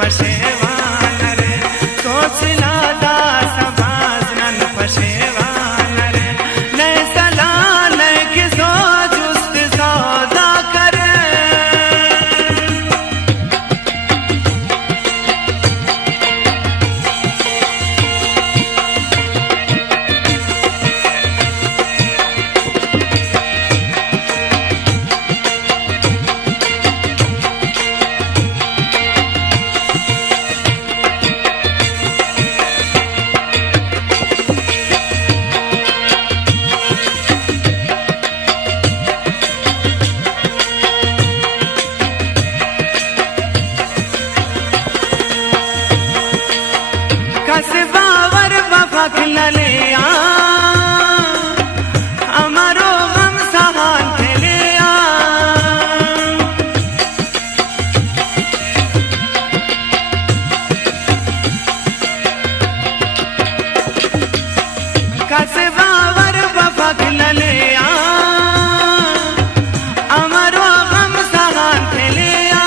पशेवान रे सोचला दास बाजनन पशेवान रे नए सला नए किसो जुस्त सौदा करे कसबावर वफा खिललिया अमरो गम सहान खेलिया कसबावर वफा खिललिया अमरो गम सहान खेलिया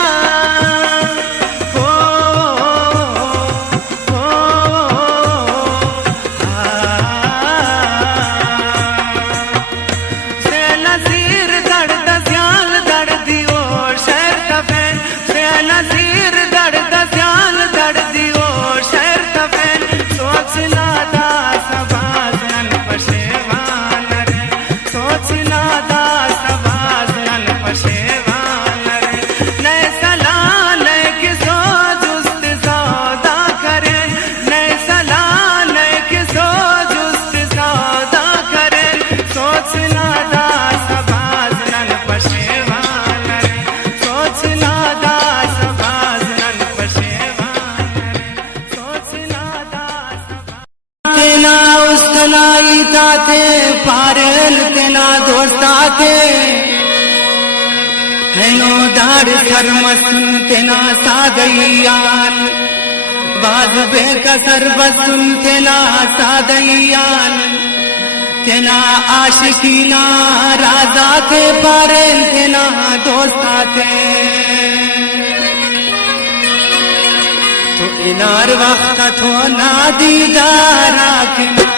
थे पारल तेना दोस्ता थे हेनो दार शर्मसुन तेना सादयान बाज बेकसर बसुन तेना सादयान तेना आशिकीना राजा थे पारल तेना दोस्ता थे तो इनार वक्त थो ना दीदारा के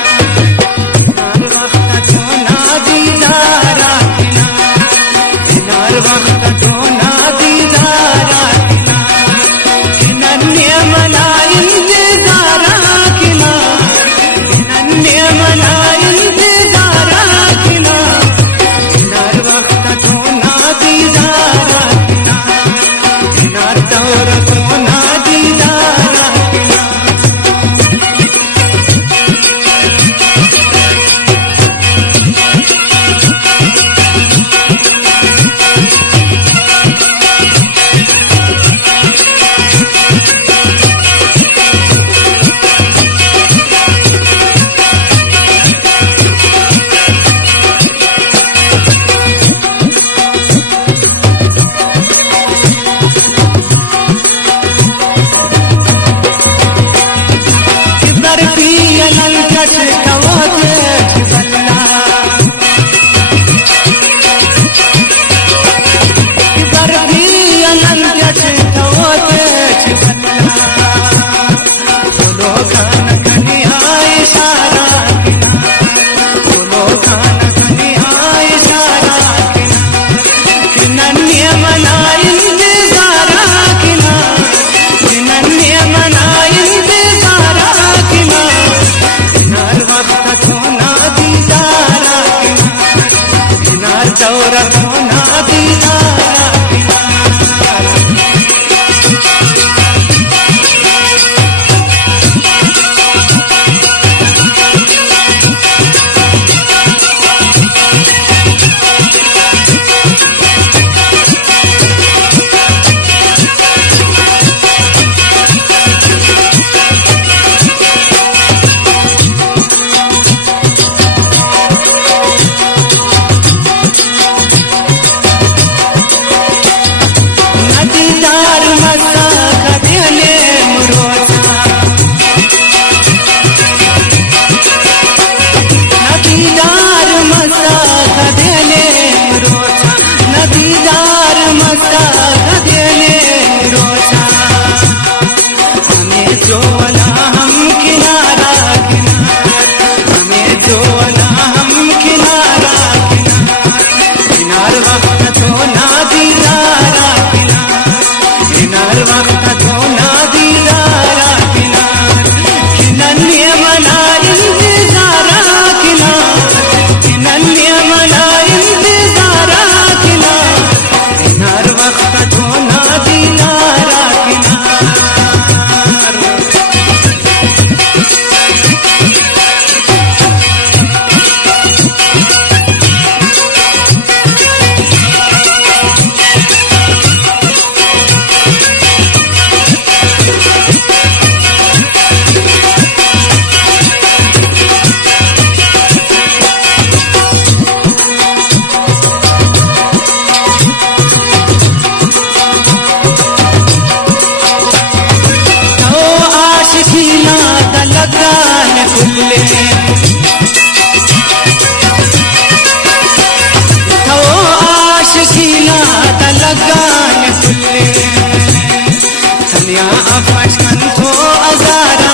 अपचकन थो अजारा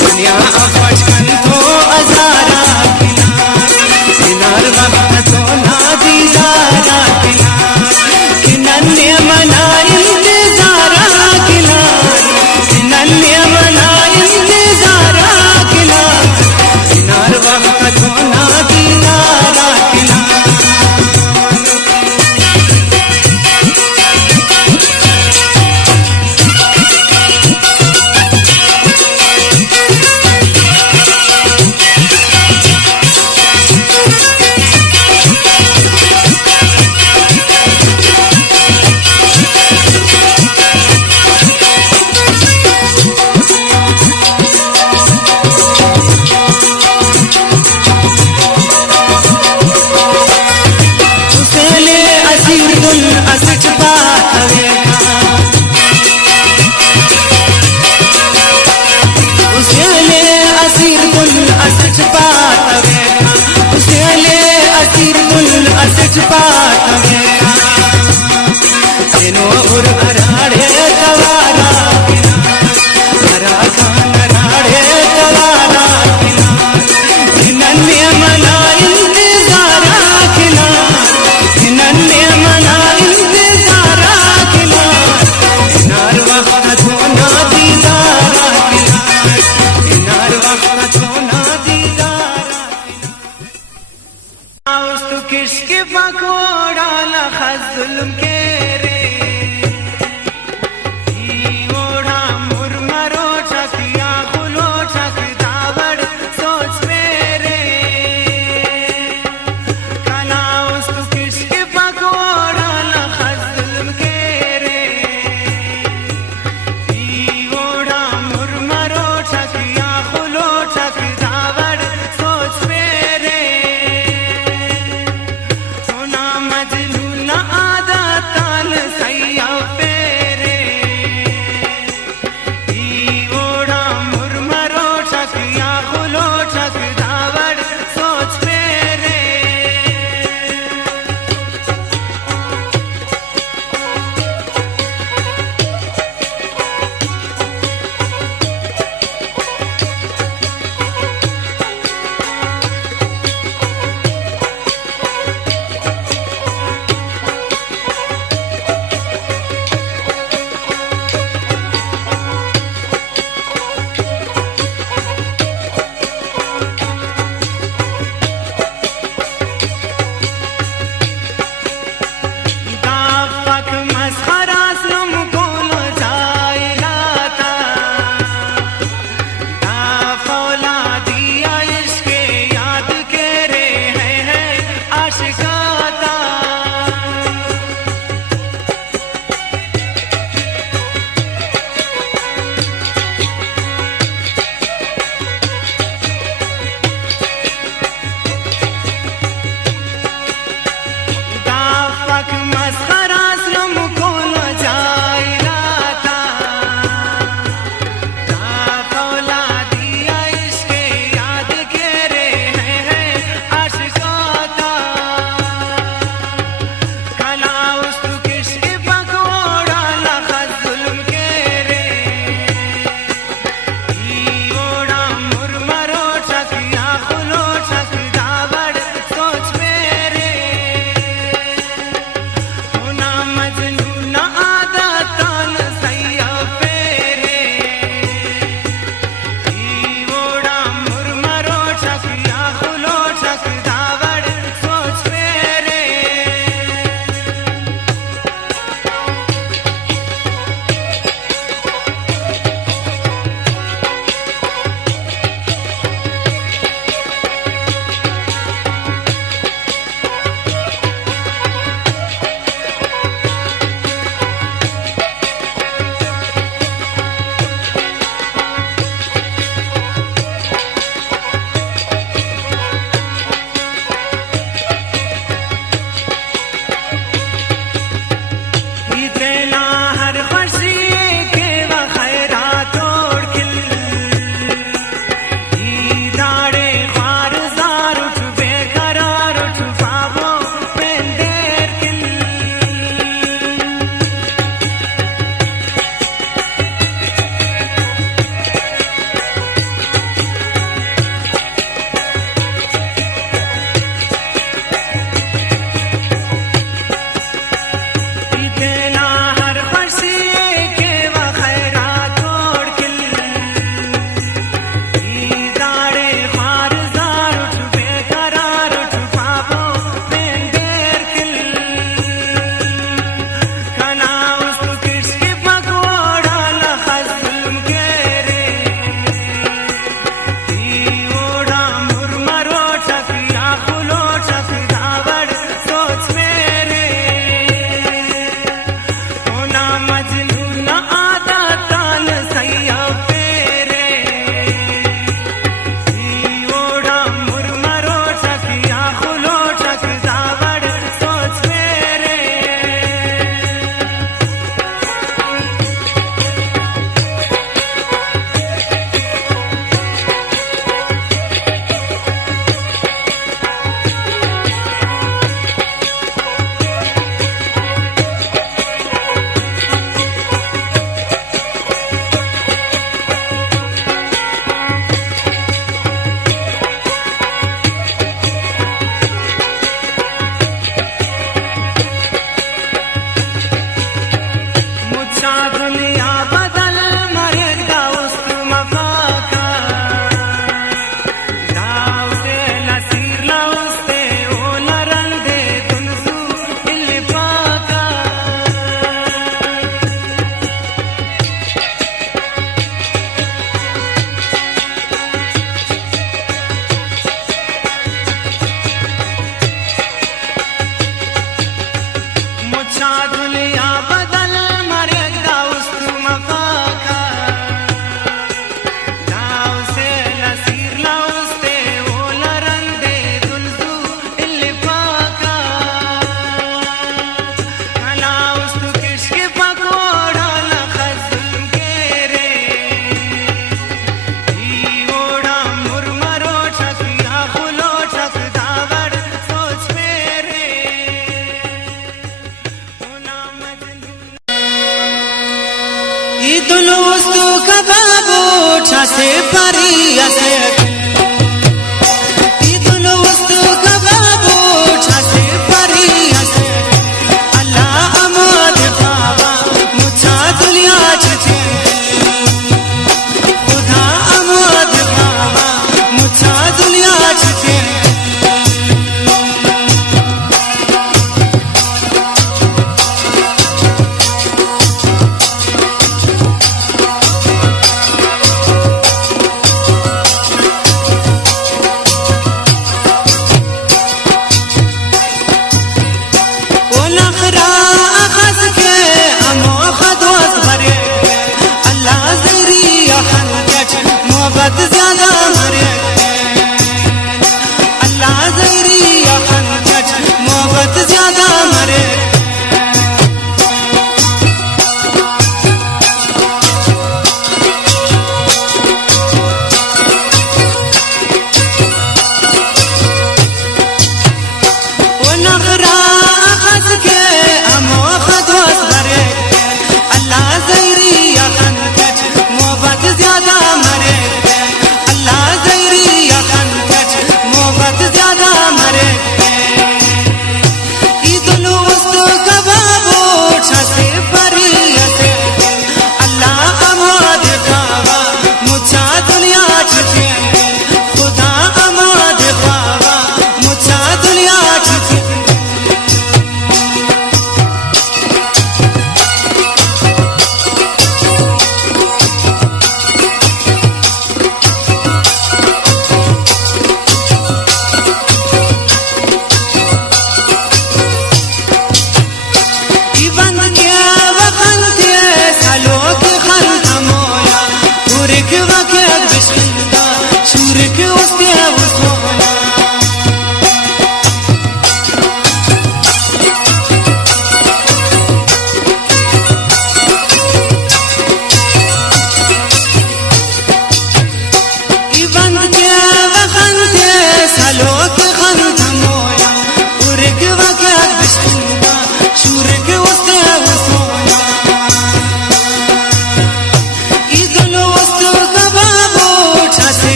दुनिया अपचकन थो अजारा इनार वक्त थो ना दीदारा नन्हे मना इंतजारा नन्हे मना इंतजारा इनार वक्त थो ना दीदारा ईदुल वस्तु कबाबो छसे परिया से ईदुल वस्तु कबाबो छसे परिया से अल्लाह अमद पावा मुछा दुनिया छे खुदा अमद पावा मुछा दुनिया छे मोहब्बत ज्यादा मरे अल्लाह ज़ैरी अखंडच मोहब्बत ज्यादा मरे वो नखरा खस के अमो खदोस भरे अल्लाह ज़ैरी अखंडच मोहब्बत ज्यादा मरे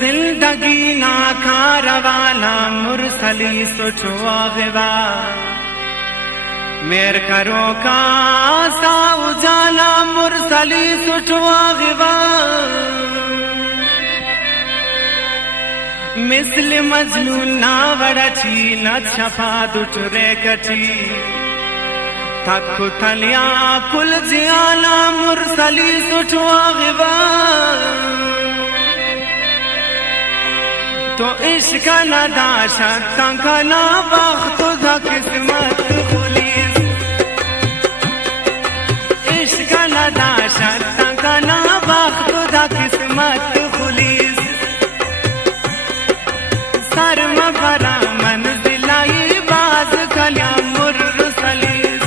जिंदगी ना खारवाना मुरसली सुठवा विवा मेर करो का साउ जाना मुरसली सुठवा विवा मिसल मजनून ना वड़ची न छपा दुटरे कटी थकु थलिया कुल जियाना मुरसली सुठवा विवा तो इश्क न दाशा तंखना वक्त दा किस्मत खुलीस इश्क न दाशा तंखना वक्त दा किस्मत खुलीस सर मगरा मंजिलाई बाज कल्या मुरसलीस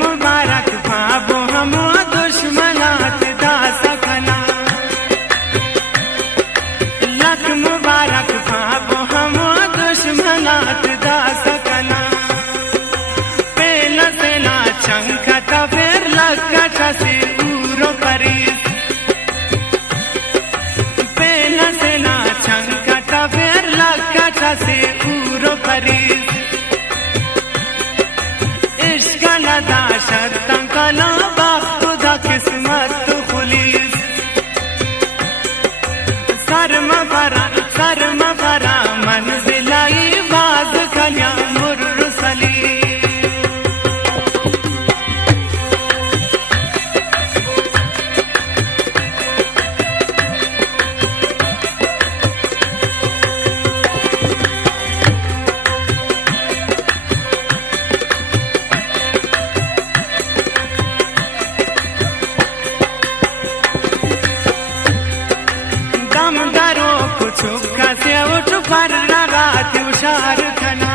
मुबारक बाबो हम दुश्मनात दा सकना लख मुबारक बाबो हम दुश्मनात दा सकना पहला सेला चंकता फिर लखा से उरो परीस पहला सेला चंकता फिर लखा से उरो परीस लदा शर्तं कला बाख्त दा किस्मत खुलीस सर मफरा मंजिलाई बाज कल्या मुरसली चुपका से उठ पर लगाती उशार खना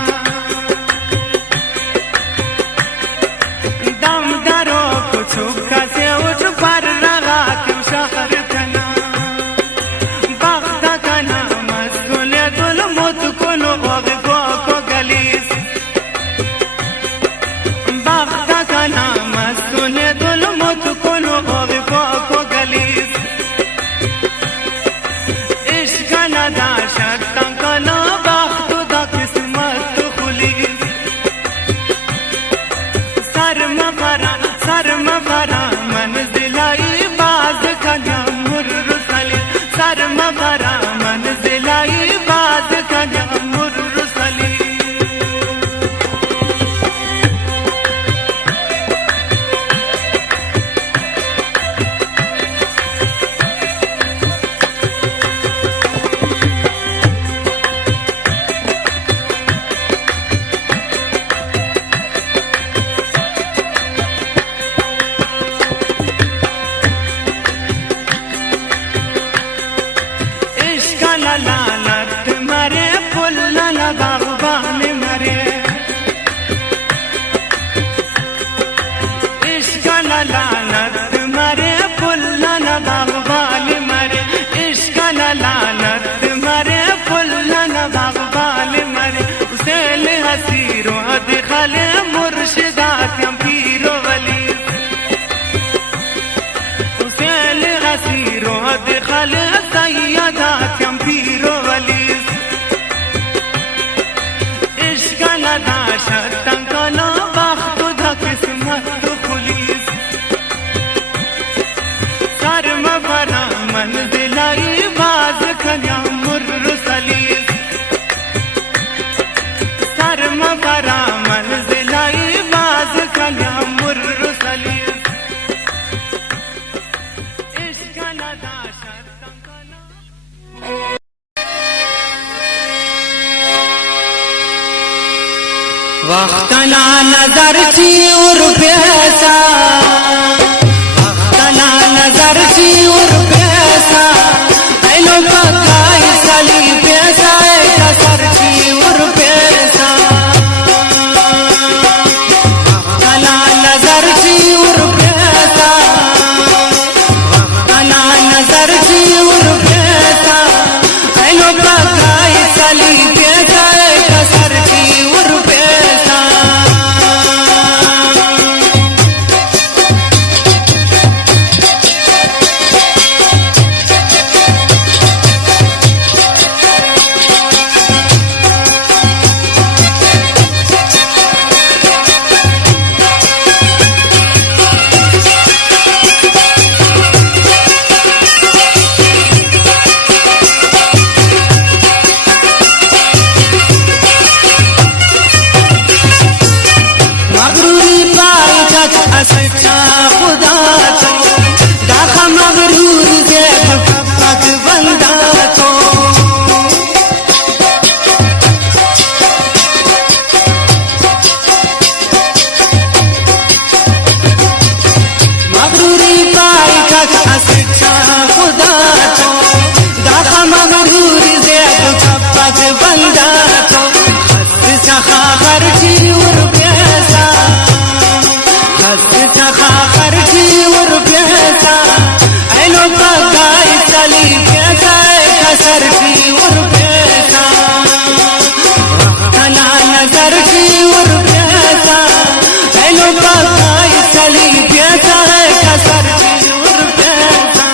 दमदारों को चुपका से उठ पर लगाती उशार खना बख्ता खना मस्कुले तुल मुत को लोग को गलीस बख्ता खना मस्कुले तुल मुत को लोग को गलीस लदा शर्तं कला बाख्त दा किस्मत खुलीस सर मफरा मंजिलाई बाज कल्या मुरसली सर मफरा मंजिलाई बाज कल्या मुरसली लालत मरे फुल लगाबान मरे इश्क लालत मरे फुल लगाबान मरे इश्क लालत मरे फुल लगाबान मरे उसेल हसीरो दिखले मुर्शिदात पीरो वली उसेल हसीरो दिखले सैयदात पीरो वलीस इश्क लदा शर्तं कला बाख्त दा किस्मत खुलीस सर मफरा मंजिलाई बाज कल्या मुरसलीस सर मफरा मंजिलाई बाज कल्या मुरसलीस इश्क लदा शर्तं कला वक्तना नजर ची उर पैसा वक्तना नजर ची उर पैसा ऐलो पकाई सली पैसा कसर ची उर पैसा वक्तना नजर ची उर पैसा वक्तना नजर ची उर पैसा ऐलो पकाई सली पैसा कसर ची उर पैसा असच्चा खुदा तो दाखा मगरूर देख पग बंदा तो मगरूरी पाई खक असच्चा खुदा तो दाखा मगरूर देख पग बंदा तो सखा खर्ची और पैसा सखा खर्ची और पैसा ऐनो पगाई चली पैसा कसर की और पैसा खना नजर की और पैसा ऐनो पगाई चली पैसा कसर की और पैसा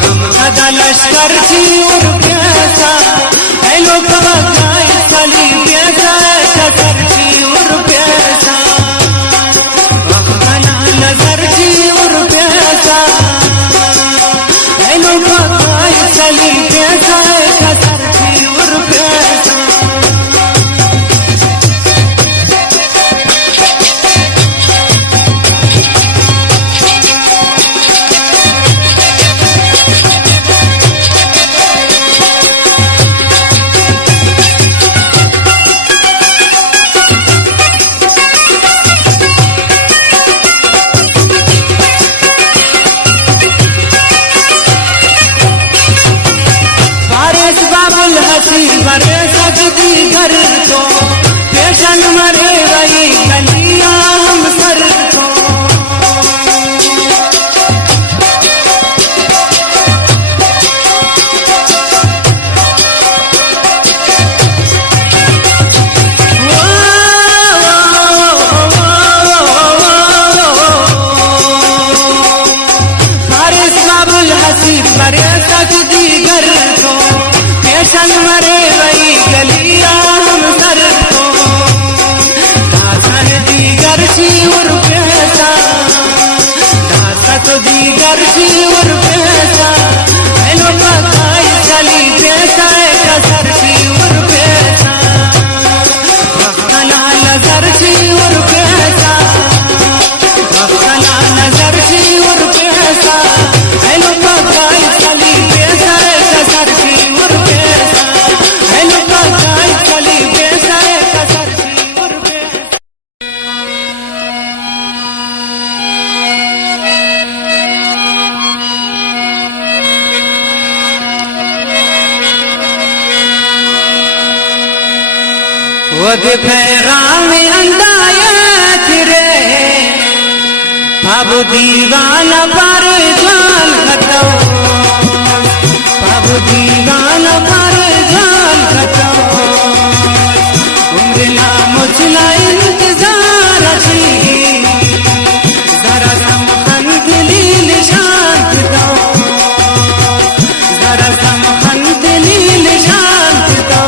लश्कर की और पैसा ऐनो पगाई चली पैसा कसर की और पैसा खना नजर की और पैसा ऐनो पगाई चली पैसा कसर की और पैसा मरे सजदी घर को पेशन मरे गई गलियां हम सर को फारिस बाबुल हसीब मरे सजदी घर को पेशन मरे गई गलियां हम सर को दासन दीगर सी और पैसा दासत दीगर सी और पैसा ऐनो पगाई चली पैसा कसर की और पैसा खना नजर की और पैसा खना नजर की और पैसा ऐनो पगाई चली पैसा कसर की और पैसा ऐनो पगाई चली पैसा कसर की और पैसा वद पैगाम अंदायत रे अब दीवाना पर जान खतो अब दीवाना पर जान खतो उम्र ना मुझला इंतजार थी जरा समखन दिली निशान दो जरा समखन दिली निशान दो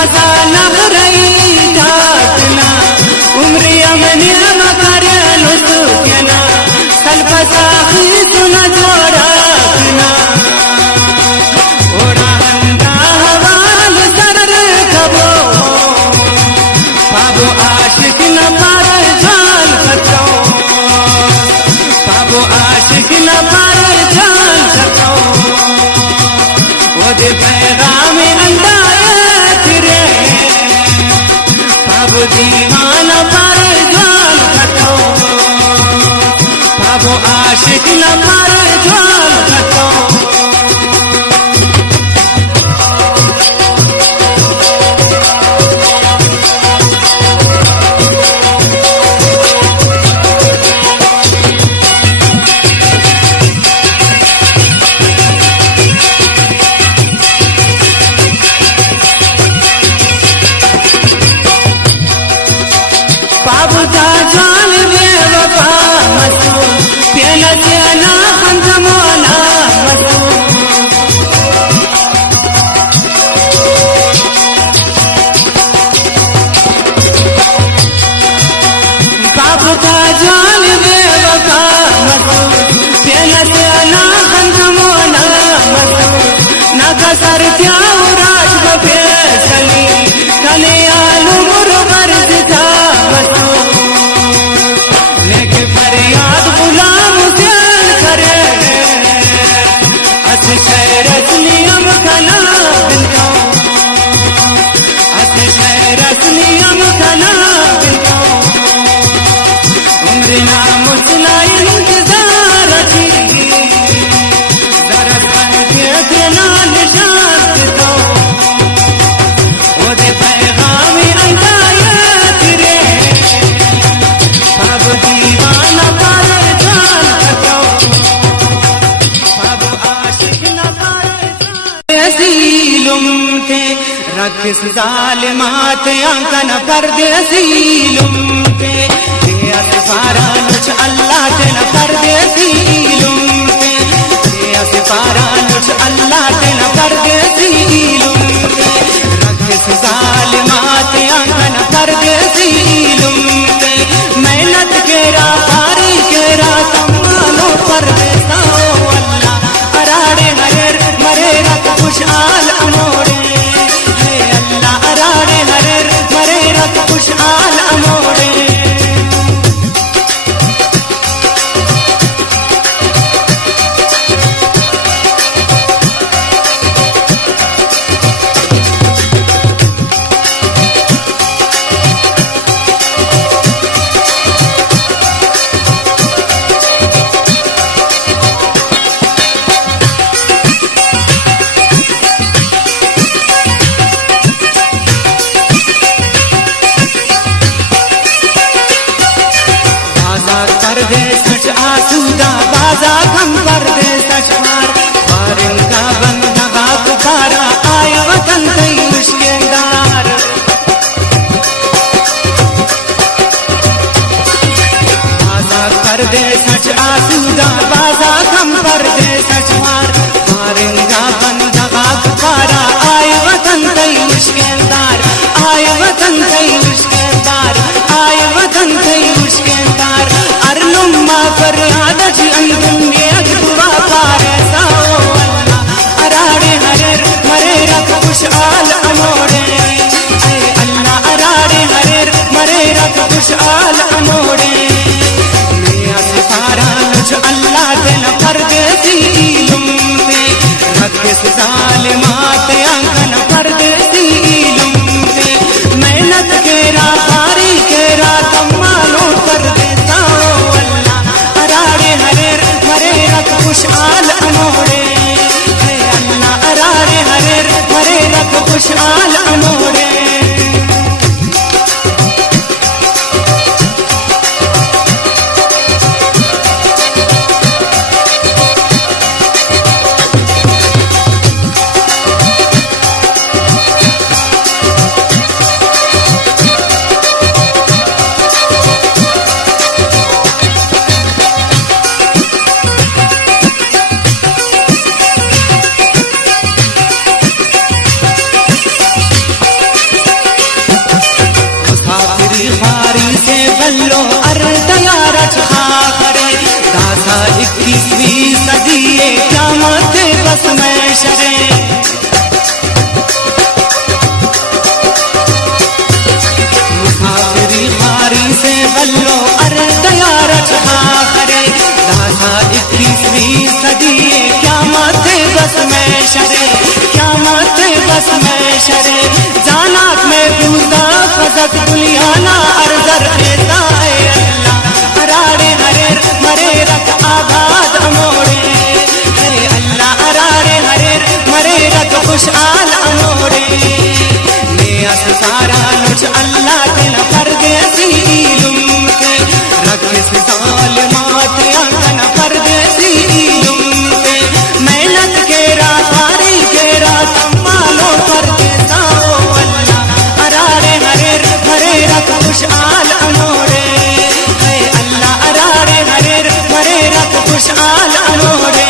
कसा नखरई जातना उम्री अमनी मकरनु सुखना सलपता ही सुना जोड़ना ओरा हंदा हवाल सरर कबो पाबो आशिक न पार जान करतो पाबो आशिक न पार जान करतो वो दे पैगाम अंदायत रे पाबो दीवाना पार जान करतो पाबो आशिक न पार जान करतो बाबूजा जान बेवफा मसू प्याला प्याला खंजमोला मसू बाबूजा जान बेवफा मसू प्याला प्याला खंजमोला मसू ना कसर प्याऊ राज बफेसली कले आलू मुरबर दिखा लेके फरियाद गुलाम जान करे अस शहरत नियम खना बिनको अस शहरत नियम खना बिनको उम्र नाम सुना इंतजार थी दरअसल के देना निशान दो वो दे पैगाम अंदायत रे अब दीवाना पार जान करतो अब आशिक न पार ऐसीलुम थे रखिस जालिमात अंकन परदेसीलुम थे असिफारा नुच अल्लाह तेन परदेसीलुम थे असिफारा नुच अल्लाह तेन परदेसीलुम थे रखिस जालिमात अंकन परदेसीलुम थे मेहनत केरा पारी केरा सम्मानो पर देसाओ अल्लाह अराड़े हरेर मरे रख खुशहाल अमोड़े हे अल्लाह अराड़े हरेर मरे रख खुशहाल अमोड़े आसूदा बाजा कम कर दे सशमार पारिंदा बंदा पुकारा आय वतन कई मुश्किलदार बाजा कर दे सच आसूदा बाजा कम कर दे सशमार पारिंदा बंदा पुकारा आय वतन कई मुश्किलदार आय वतन कई मुश्किलदार आय वतन कई मुश्किलदार अरनुमा पर आदज अंदुम ये दुआ पारे साओ अल्लाह अराड़े हरेर मरे रख खुशहाल अमोड़े ऐ अल्लाह अराड़े हरेर मरे रख खुशहाल अमोड़े मैं सितारा नुच अल्लाह तेन परदेसीलुम थे रखिस जालिमात अंकन परदेसीलुम थे मेहनत केरा पारी केरा तम्मानो पर देसाओ अल्लाह अराड़े हरेर मरे रख खुशहाल अमोड़े हे अल्लाह अराड़े हरेर मरे रख खुशहाल अमोड़े बस में शरे मुसाफिरी हारी से बल्लो अरे दया रखा करे दासा 21वीं सदी क्या माथे बस में शरे क्या माथे बस में शरे जानाक में दूधा फजक दुलियाना अर्जर ऐसा अल्लाह अराड़े हरेर मरे रख आबाद अमोड़े हे अल्लाह अराड़े हरेर मरे रख खुशहाल अमोड़े ने सारा नुच अल्लाह के न परदेसी इल्म के रख साल मात अंगन परदेसी इल्म के मेहनत के रातारी के रात मालो परदेसा अल्लाह अराड़े हरेर मरे रख खुशहाल अमोड़े हे अल्लाह अराड़े हरेर मरे रख खुशहाल अमोड़े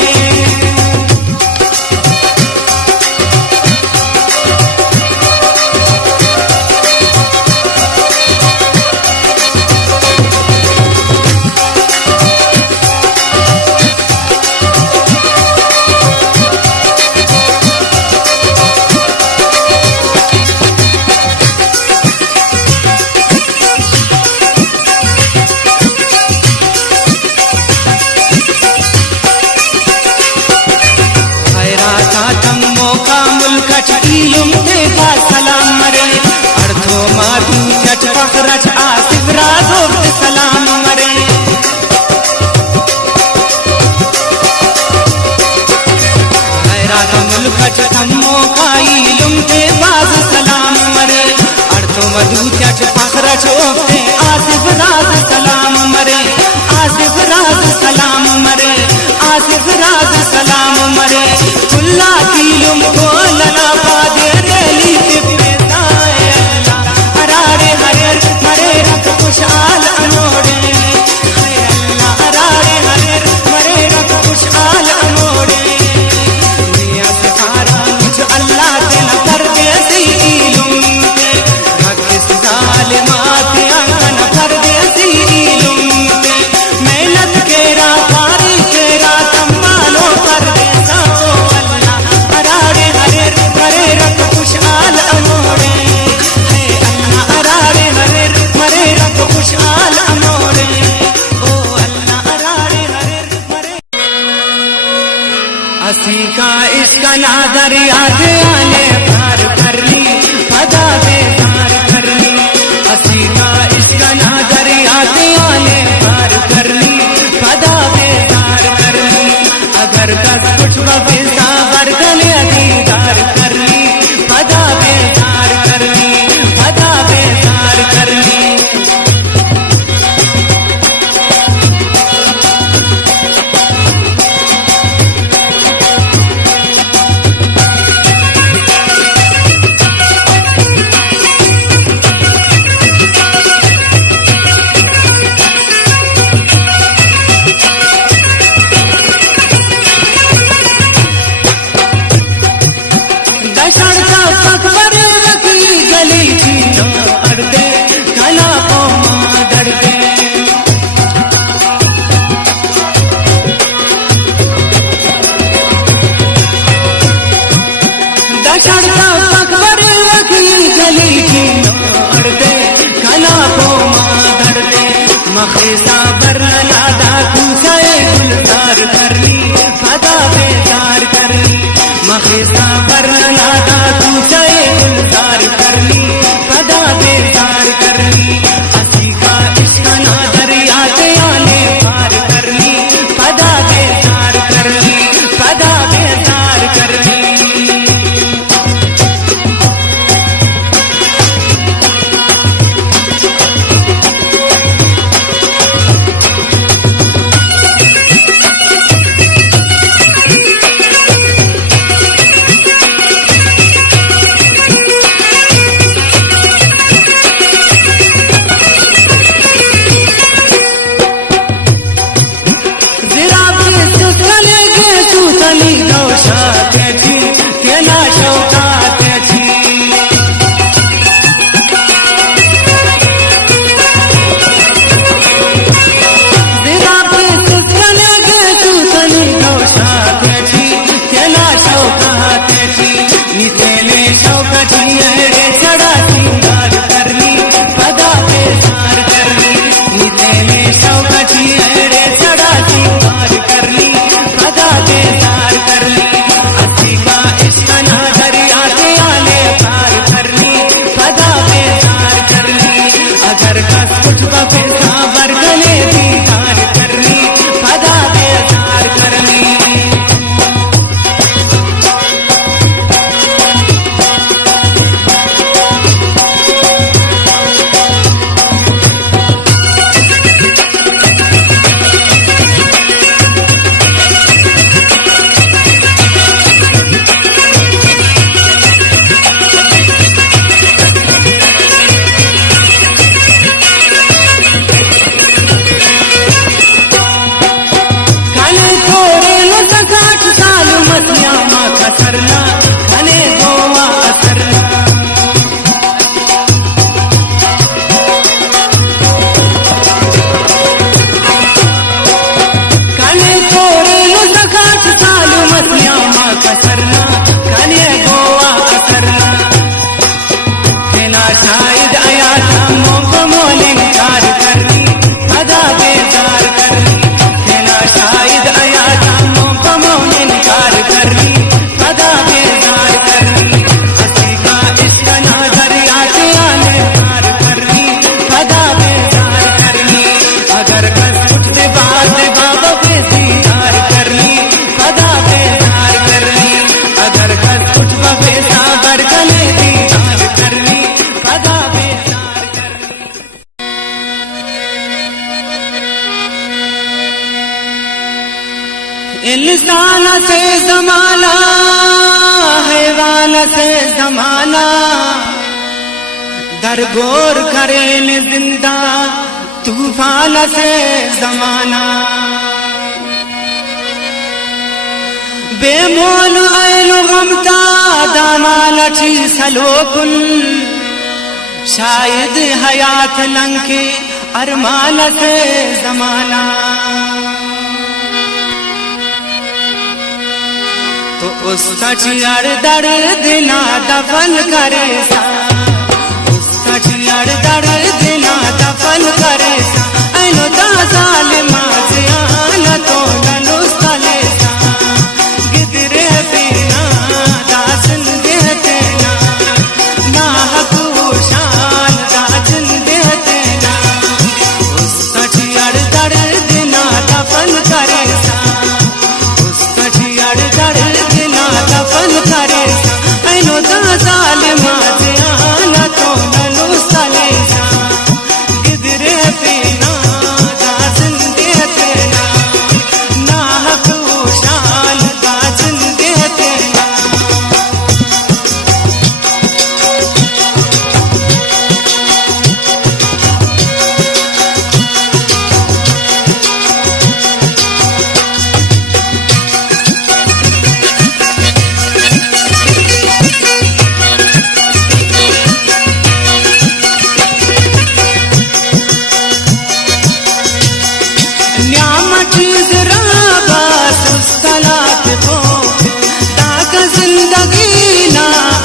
इल्म के का सलाम मरे अर्थो माधु चच पखरच आसिफ राजो सलाम मरे हैरात मुल्क थम्मो का इल्म के बाज सलाम मरे अर्थो मधु चच पखरच ओफते आसिफ राज सलाम मरे आसिफ राज सलाम मरे आसिफ राज सलाम मरे खुल्ला इल्म को लना पादे रेली तिप्पे ताए अल्लाह अराड़े हरेर मरे रख खुशहाल अनोड़े हाय अल्लाह अराड़े हरेर मरे रख खुशहाल अनोड़े निया सितारा मुझ अल्लाह के न परदेसी इल्म के रख जालिमात अंगन परदेसी इल्म के मेहनत के रातारी के रात मालो परदेसा अल्लाह अराड़े हरेर मरे रख खुशहाल अमोड़े हे अल्लाह अराड़े हरेर मरे रख खुशहाल अमोड़े ओ अल्लाह अराड़े हरेर मरे असी का इसका नादर याद आने पार कर ली पदा बेकार कर ली असी का इसका नादर याद आने पार कर ली पदा बेकार कर ली अगर कस कुछ बफिजा बरगन दीदार कर ली पदा बेकार कर ली पदा बेकार कर ली मखेसा बरनादा तुझे गुलजार कर ली पदा बेजार कर ली मखेसा बरनादा तुझे गुलजार कर ली पदा बेजार कर ली असी का इश्क ना दरिया के आने पार कर ली पदा बेजार कर ली पदा बेजार कर ली बेजार कर ली, हंसी का इश्क ना दरिया के आले पार कर ली, खुदा बेजार कर ली, अगर कस कुछ बफेसा बरगले दीदार कर ली, खुदा बेजार कर ली। इंसान से जमाना, हैवान से जमाना, दरगोर करेन जिंदा तूफान से जमाना। बेमोल ऐन गमता दामाल ची सलोकुन, शायद हयात लंके अरमान से जमाना। तो उस सचियार दर्द ना दफन करे सा, उस सचियार दर्द ना दफन करे सा, ऐनो दा जालिमा जियान तो ननुस्तले सा, गिदरे पीना दासन देते ना, ना हक शान दासन देते ना, उस सचियार दर्द ना दफन करे सा, उस सचियार दर्द दफन करे सा, ऐनो दा जालिमा जियान तो ननुस्तले सा, गिदरे पीना दासन देते ना, ना हक शान दासन देते ना।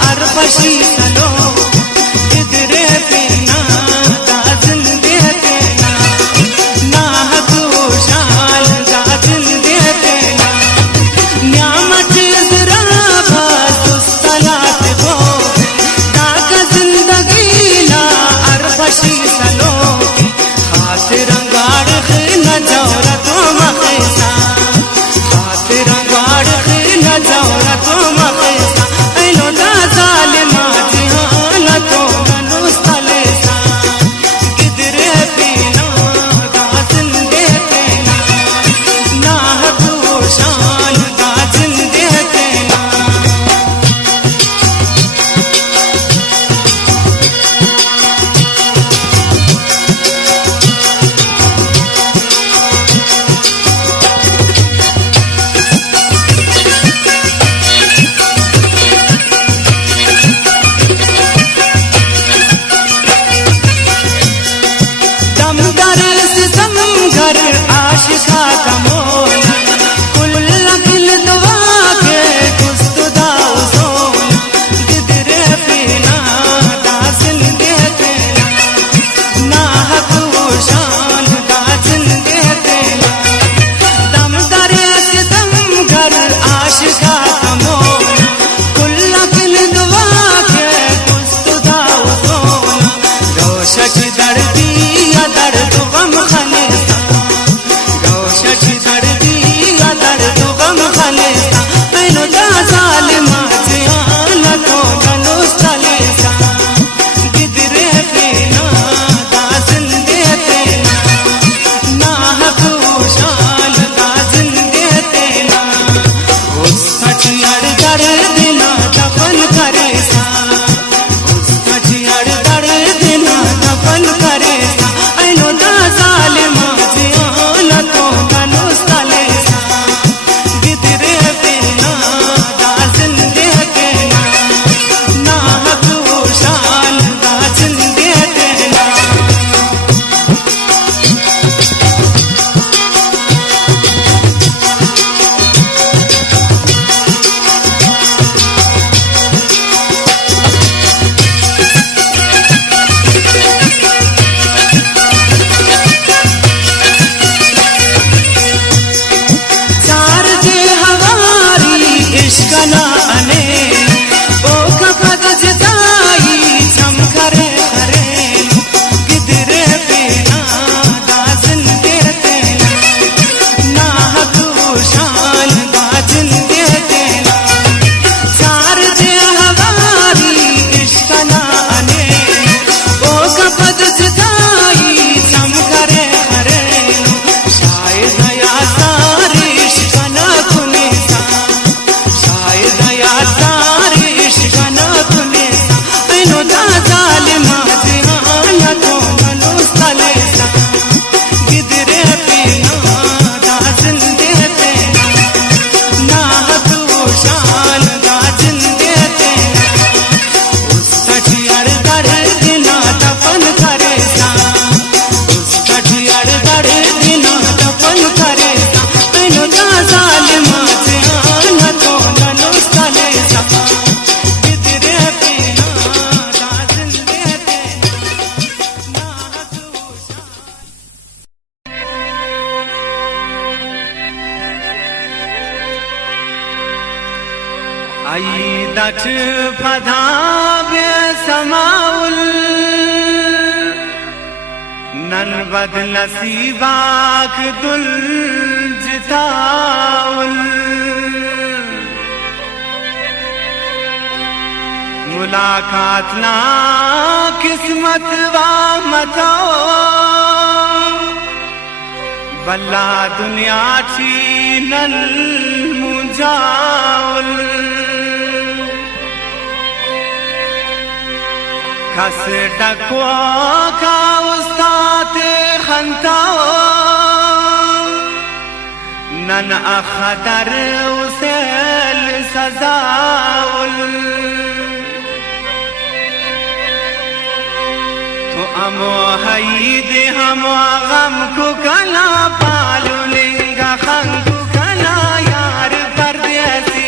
अरबशी चलो गिदरे पीना दाजन देते ना, ना हक शाल दाजन देते ना, न्यामत जरा सलात हो दाग जिंदगी ना अरबशी चलो, हाथ रंगाड़ न जौरा तो मखैसा, हाथ रंगाड़ न जौरा तो मखैसा, ऐनो दा जालिमा जिहान तो ननुस्तले सा, गिदरे पीना दाजन देते ना, ना हक शान दाजन देते ना। घर आशिका का मोना, कुल अखिल दुआ के कुस्तुदा सोना, गिदरे पीना दासन देते ना, ना हक शान दासन देते ना, दम दरे से दम घर गौशची दर्दी या दर्द गम खलेसा गौशची दर्दी या दर्द गम खलेसा ऐनो दा जालिमा जियान तो गनुस्तलेसा गिदरे पेना दा जिंदे तेना ना हकूशाल दा जिंदे तेना उसका चियाड़ दर्द ना दफन करेसा ऐनो दा जालिमा जियान तो गनुस्तलेसा गिदरे पेना दा जिंदे तेना ना हकूशाल दा जिंदे तेना दच फधा बे समाउल नन बद नसीबाक दुल जिताउल मुलाकात ना किस्मत वा मताओ बल्ला दुनिया छी नल मुंजाउल खस डकवा का उस्ताते खंताओ नन अखदर उसेल सजाउल तो अमो हईद हम गम को कला पालू लेंगा खंगू कला यार परदेसी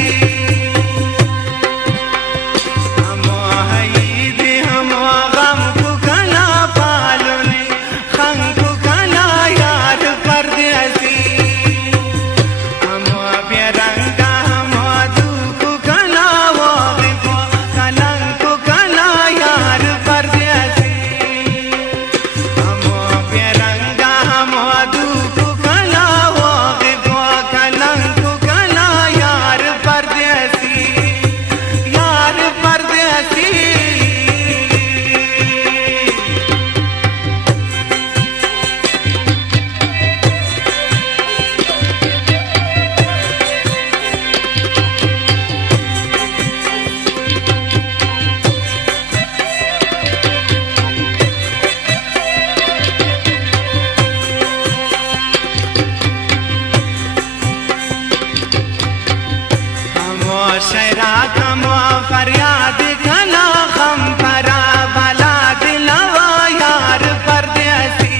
शहरा कम फरियाद घना गम परा बला दिलवा यार परदेसी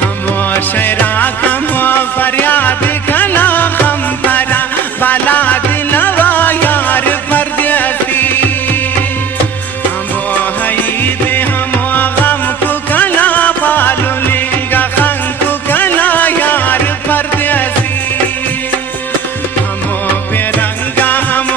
हम शहरा कम फरियाद घना गम परा बला दिलवा यार परदेसी हम हई दे हम गम को कला पालू हम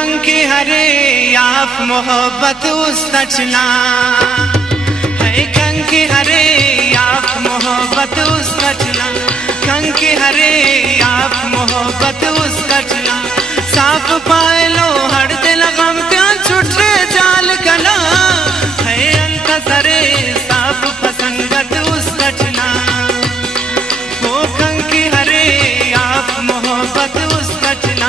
कंकी हरे आप मोहब्बत उस्तचना है कंकी हरे आप मोहब्बत उस्तचना कंकी हरे आप मोहब्बत उस्तचना साफ पाए लो हर दिल गम त्या छुट्टे जाल कला है अंत सरे साफ पसंगत उस्तचना हो कंकी हरे आप मोहब्बत उस्तचना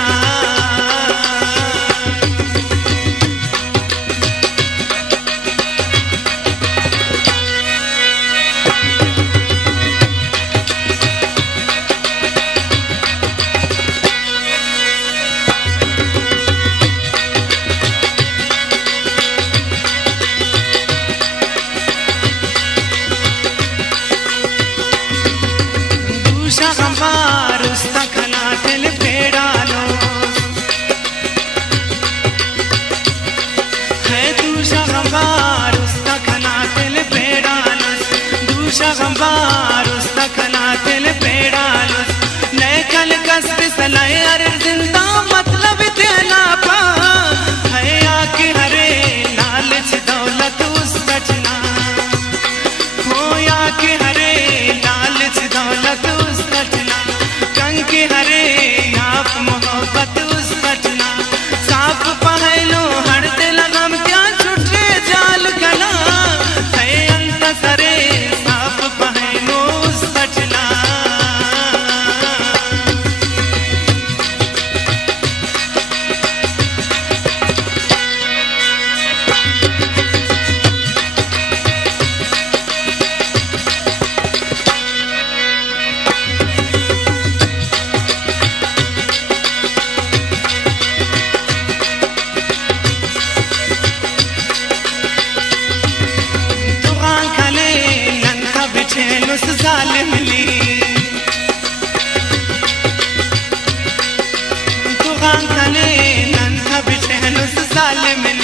जालिम